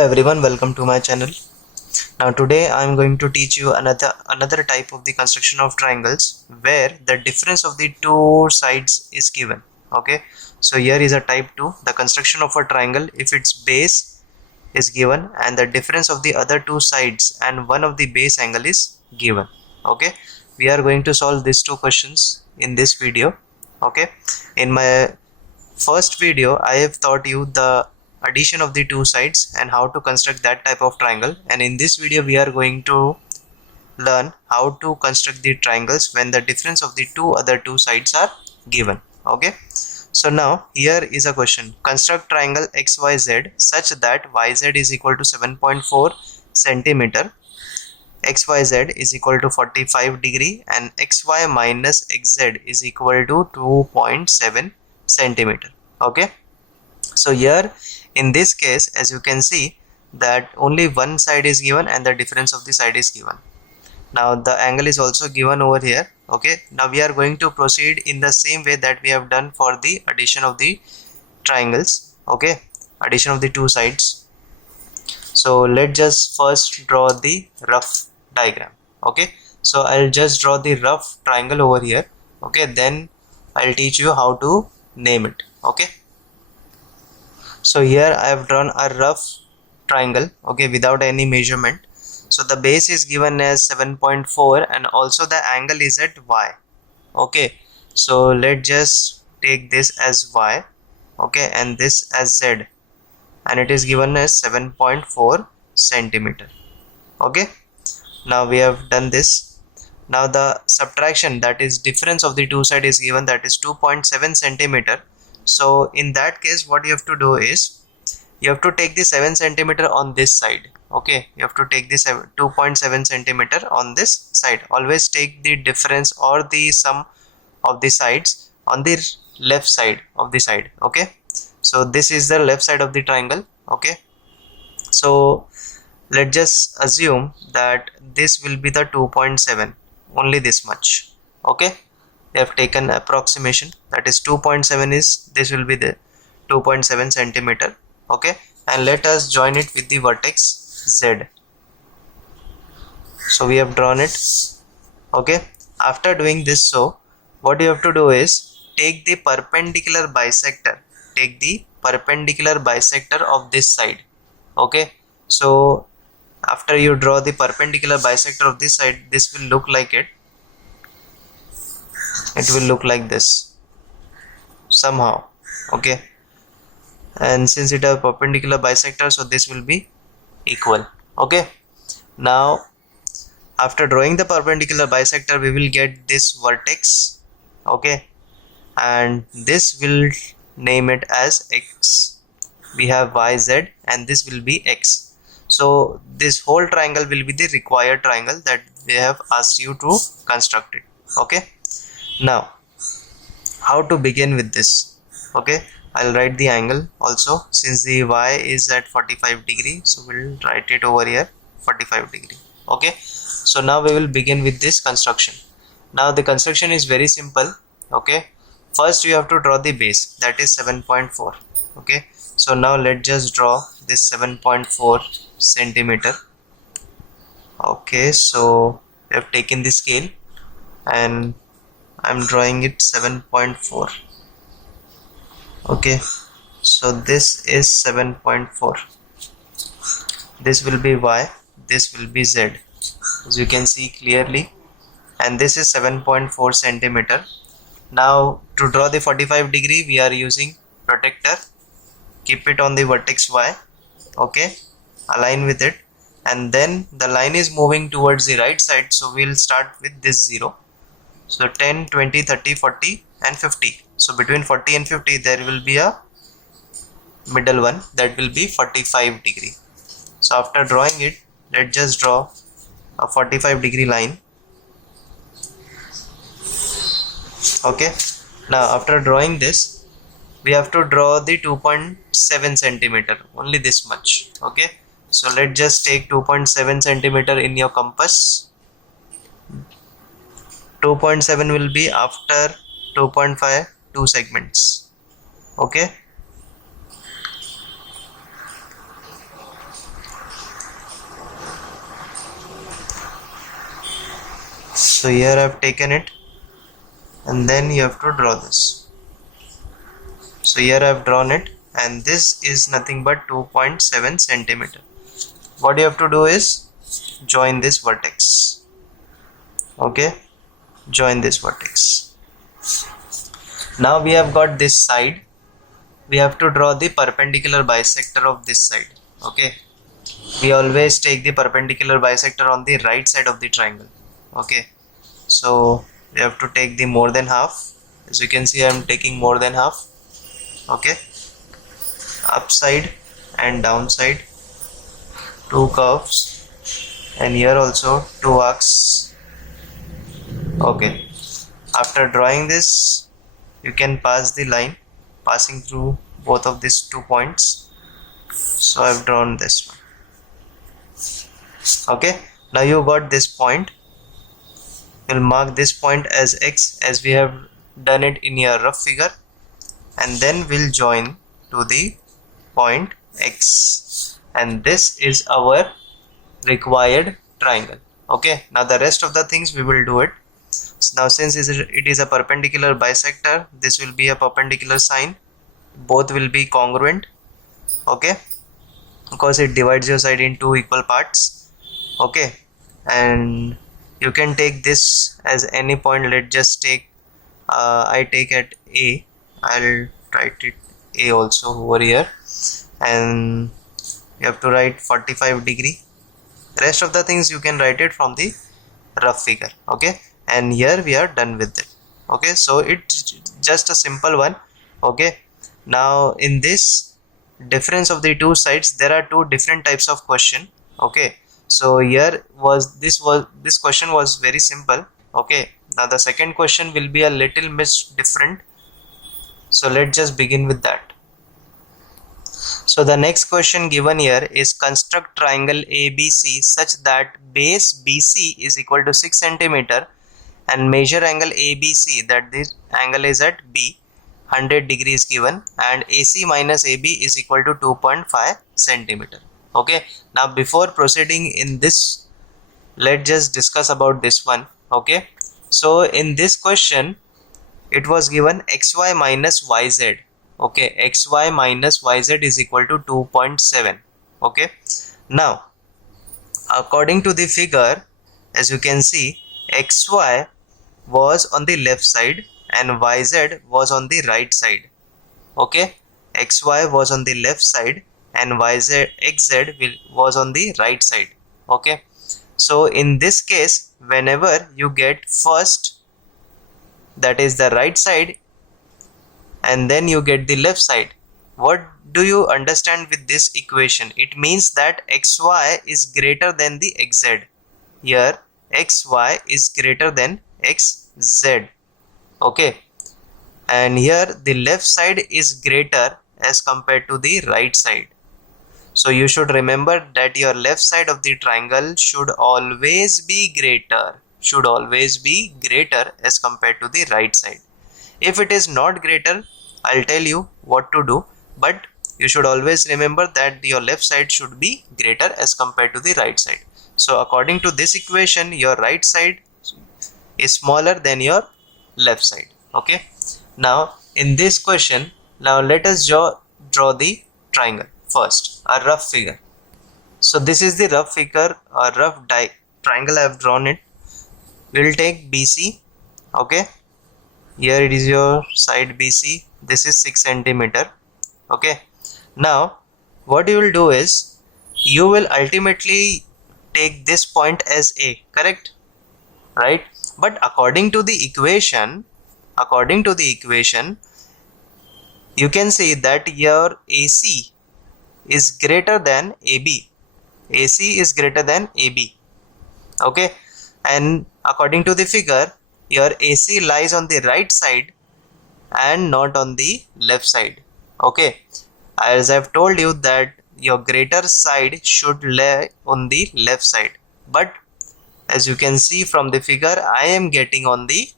everyone, welcome to my channel. Now today I am going to teach you another type of the construction of triangles where the difference of the two sides is given. Okay, so here is a type 2, the construction of a triangle if its base is given and the difference of the other two sides and one of the base angle is given. Okay, we are going to solve these two questions in this video. Okay, in my first video I have taught you the addition of the two sides and how to construct that type of triangle, and in this video we are going to learn how to construct the triangles when the difference of the two sides are given. Okay, so now here is a question: construct triangle xyz such that yz is equal to 7.4 centimeter, xyz is equal to 45 degree, and xy minus xz is equal to 2.7 centimeter. Okay, so here in this case, as you can see that only one side is given and the difference of the side is given. Now the angle is also given over here. Okay, now we are going to proceed in the same way that we have done for the addition of the triangles. Okay, addition of the two sides. So let's just first draw the rough diagram. Okay, so I'll just draw the rough triangle over here. Okay, then I'll teach you how to name it. Okay, so here I have drawn a rough triangle, okay, without any measurement. So the base is given as 7.4 and also the angle is at y. Okay, so let's just take this as y, okay, and this as z, and it is given as 7.4 centimeter. Okay, now we have done this. Now the subtraction, that is difference of the two sides, is given, that is 2.7 centimeter. So in that case what you have to do is you have to take the 7 centimeter on this side. Okay, you have to take this 2.7 centimeter on this side. Always take the difference or the sum of the sides on the left side of the side. Okay, so this is the left side of the triangle. Okay, so let's just assume that this will be the 2.7, only this much. Okay, we have taken approximation, that is 2.7 is, this will be the 2.7 centimeter. Okay, and let us join it with the vertex z. So we have drawn it. Okay, after doing this, so what you have to do is take the perpendicular bisector, take the perpendicular bisector of this side. Okay, so after you draw the perpendicular bisector of this side, this will look like it will look like this somehow. Okay, and since it has perpendicular bisector, so this will be equal. Okay, now after drawing the perpendicular bisector we will get this vertex. Okay, and this will name it as x. We have yz and this will be x. So this whole triangle will be the required triangle that we have asked you to construct it. Okay, now how to begin with this? Okay, I'll write the angle also, since the y is at 45 degree, so we'll write it over here 45 degree. Okay, so now we will begin with this construction. Now the construction is very simple. Okay, first you have to draw the base, that is 7.4. okay, so now let's just draw this 7.4 centimeter. Okay, so we have taken the scale and I'm drawing it 7.4. okay, so this is 7.4, this will be y, this will be z, as you can see clearly, and this is 7.4 centimeter. Now to draw the 45 degree we are using protector, keep it on the vertex y. Okay, align with it, and then the line is moving towards the right side, so we'll start with this 0. So 10, 20, 30, 40 and 50. So between 40 and 50 there will be a middle one, that will be 45 degree. So after drawing it, let's just draw a 45 degree line. Okay, now after drawing this we have to draw the 2.7 centimeter, only this much. Okay, so let's just take 2.7 centimeter in your compass. 2.7 will be after 2.5, 2 segments. Okay, So here I have taken it, and then you have to draw this. So here I have drawn it, and this is nothing but 2.7 centimeter. What you have to do is join this vertex. Okay, join this vertex. Now we have got this side. We have to draw the perpendicular bisector of this side. Okay, we always take the perpendicular bisector on the right side of the triangle. Okay, so we have to take the more than half. As you can see, I am taking more than half. Okay, upside and downside, two curves, and here also two arcs. Okay, after drawing this, you can pass the line passing through both of these 2 points. So I've drawn this one. Okay, now you got this point. We'll mark this point as X as we have done it in your rough figure, and then we'll join to the point X, and this is our required triangle. Okay, now the rest of the things we will do it. Now since it is a perpendicular bisector, this will be a perpendicular sign, both will be congruent. Okay, because it divides your side in two equal parts. Okay, and you can take this as any point. Let's just take I take at A. I'll write it A also over here, and you have to write 45 degree. Rest of the things you can write it from the rough figure. Okay, and here we are done with it. Okay, so it's just a simple one. Okay, now in this difference of the two sides, there are two different types of question. Okay, so here this question was very simple. Okay, now the second question will be a little bit different, so let's just begin with that. So the next question given here is construct triangle ABC such that base BC is equal to 6 centimeter and measure angle ABC, that this angle is at B, 100 degrees given, and AC minus AB is equal to 2.5 centimeter. Okay, now before proceeding in this, let's just discuss about this one. Okay, so in this question it was given xy minus yz. Okay, xy minus yz is equal to 2.7. Okay, now according to the figure, as you can see, xy was on the left side and yz was on the right side. Okay, xy was on the left side and xz was on the right side. Okay, so in this case, whenever you get first, that is the right side, and then you get the left side, what do you understand with this equation? It means that xy is greater than the xz. Here xy is greater than xz. Okay, and here the left side is greater as compared to the right side. So you should remember that your left side of the triangle should always be greater as compared to the right side. If it is not greater, I'll tell you what to do, but you should always remember that your left side should be greater as compared to the right side. So according to this equation, your right side is smaller than your left side. Okay, now in this question, now let us draw the triangle first, a rough figure. So this is the rough figure, a rough triangle I have drawn it. We will take BC. Okay, here it is your side BC. This is 6 centimeter. Okay, now what you will do is you will ultimately take this point as A, correct? Right? But according to the equation, you can see that your AC is greater than AB. AC is greater than AB. Okay, and according to the figure, your AC lies on the right side and not on the left side. Okay, as I've told you that your greater side should lie on the left side, but as you can see from the figure, I am getting on the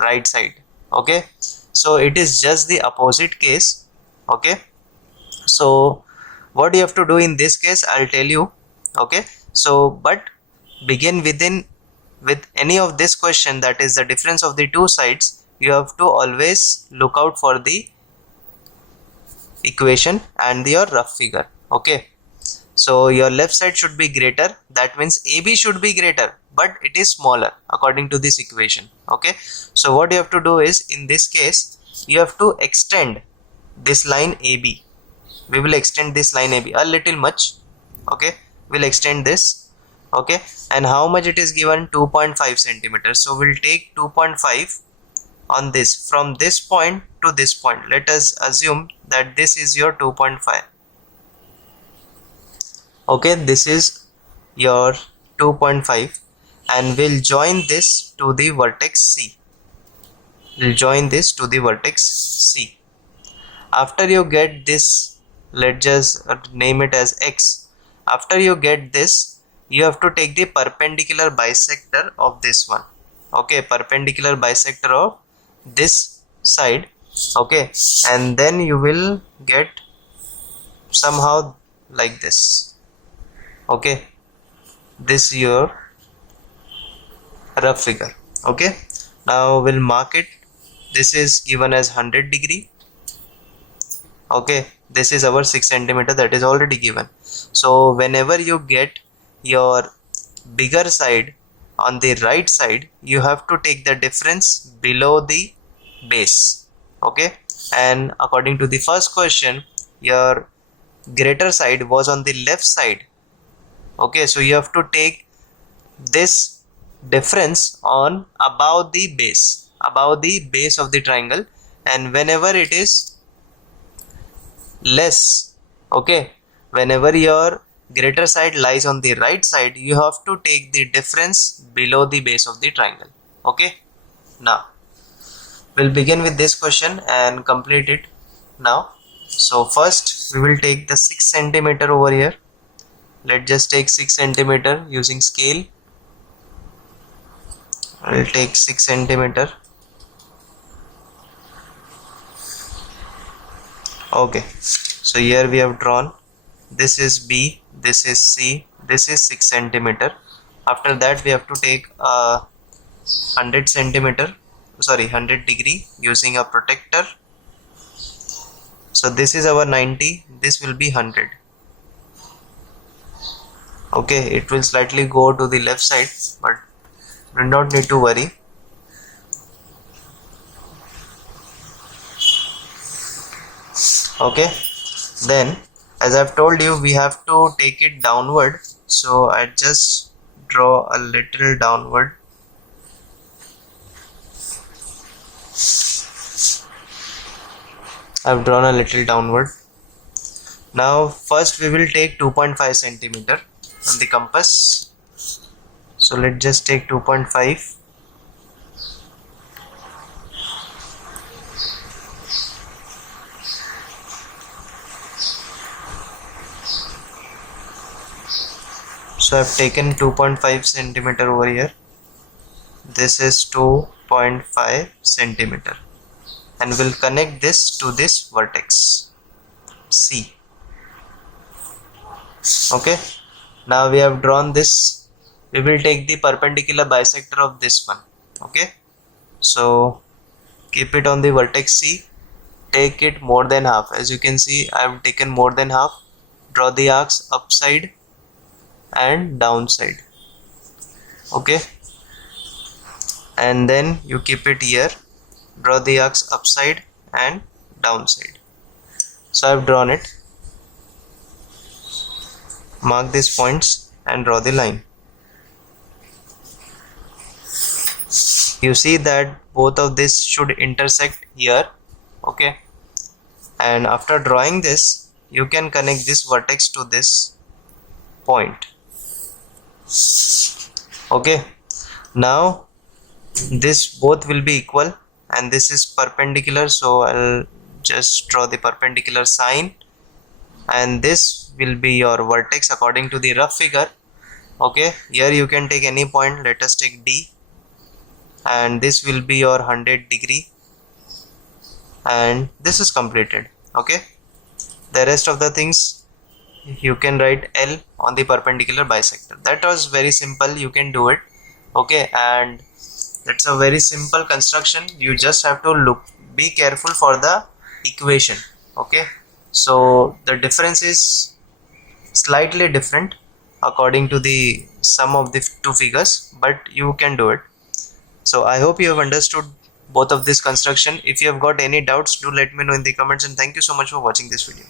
right side. Okay, so it is just the opposite case. Okay, so what you have to do in this case, I'll tell you. Okay, so but begin within with any of this question, that is the difference of the two sides, you have to always look out for the equation and your rough figure. Okay, so your left side should be greater, that means AB should be greater, but it is smaller according to this equation. Okay, so what you have to do is, in this case, you have to extend this line AB. We will extend this line AB a little much. Okay, we'll extend this. Okay, and how much it is given? 2.5 centimeters. So we'll take 2.5 on this, from this point to this point. Let us assume that this is your 2.5. Okay, this is your 2.5, and we'll join this to the vertex C. We'll join this to the vertex C. After you get this, let's just name it as X. After you get this, you have to take the perpendicular bisector of this one. Okay, perpendicular bisector of this side. Okay, and then you will get somehow like this. Okay, this your rough figure. Okay, now we'll mark it. This is given as 100 degree. Okay, this is our 6 centimeter, that is already given. So whenever you get your bigger side on the right side, you have to take the difference below the base. Okay, and according to the first question, your greater side was on the left side. Okay, so you have to take this difference on above the base of the triangle, and whenever it is less, okay, whenever your greater side lies on the right side, you have to take the difference below the base of the triangle. Okay, now we'll begin with this question and complete it now. So first we will take the 6 centimeter over here. Let's just take 6 centimeter using scale. I will take 6 centimeter. Okay, so here we have drawn, this is B, this is C, this is 6 centimeter. After that we have to take 100 degree using a protractor. So this is our 90, this will be 100. Okay, it will slightly go to the left side, but do not need to worry. Okay, then as I've told you, we have to take it downward, so I just draw a little downward. I've drawn a little downward. Now first we will take 2.5 centimeter on the compass. So let's just take 2.5. So I've taken 2.5 centimeter over here. This is 2.5 centimeter, and we'll connect this to this vertex C. Okay, now we have drawn this. We will take the perpendicular bisector of this one. Okay, so keep it on the vertex C. Take it more than half. As you can see, I have taken more than half. Draw the arcs upside and downside. Okay, and then you keep it here. Draw the arcs upside and downside. So I have drawn it. Mark these points and draw the line. You see that both of this should intersect here. Okay, and after drawing this, you can connect this vertex to this point. Okay, now this both will be equal and this is perpendicular, so I'll just draw the perpendicular sign, and this will be your vertex according to the rough figure. Okay, here you can take any point. Let us take D, and this will be your 100 degree, and this is completed. Okay, the rest of the things you can write L on the perpendicular bisector. That was very simple, you can do it. Okay, and that's a very simple construction. You just have to be careful for the equation. Okay, so the difference is slightly different according to the sum of the two figures, but you can do it. So I hope you have understood both of this construction. If you have got any doubts, do let me know in the comments, and thank you so much for watching this video.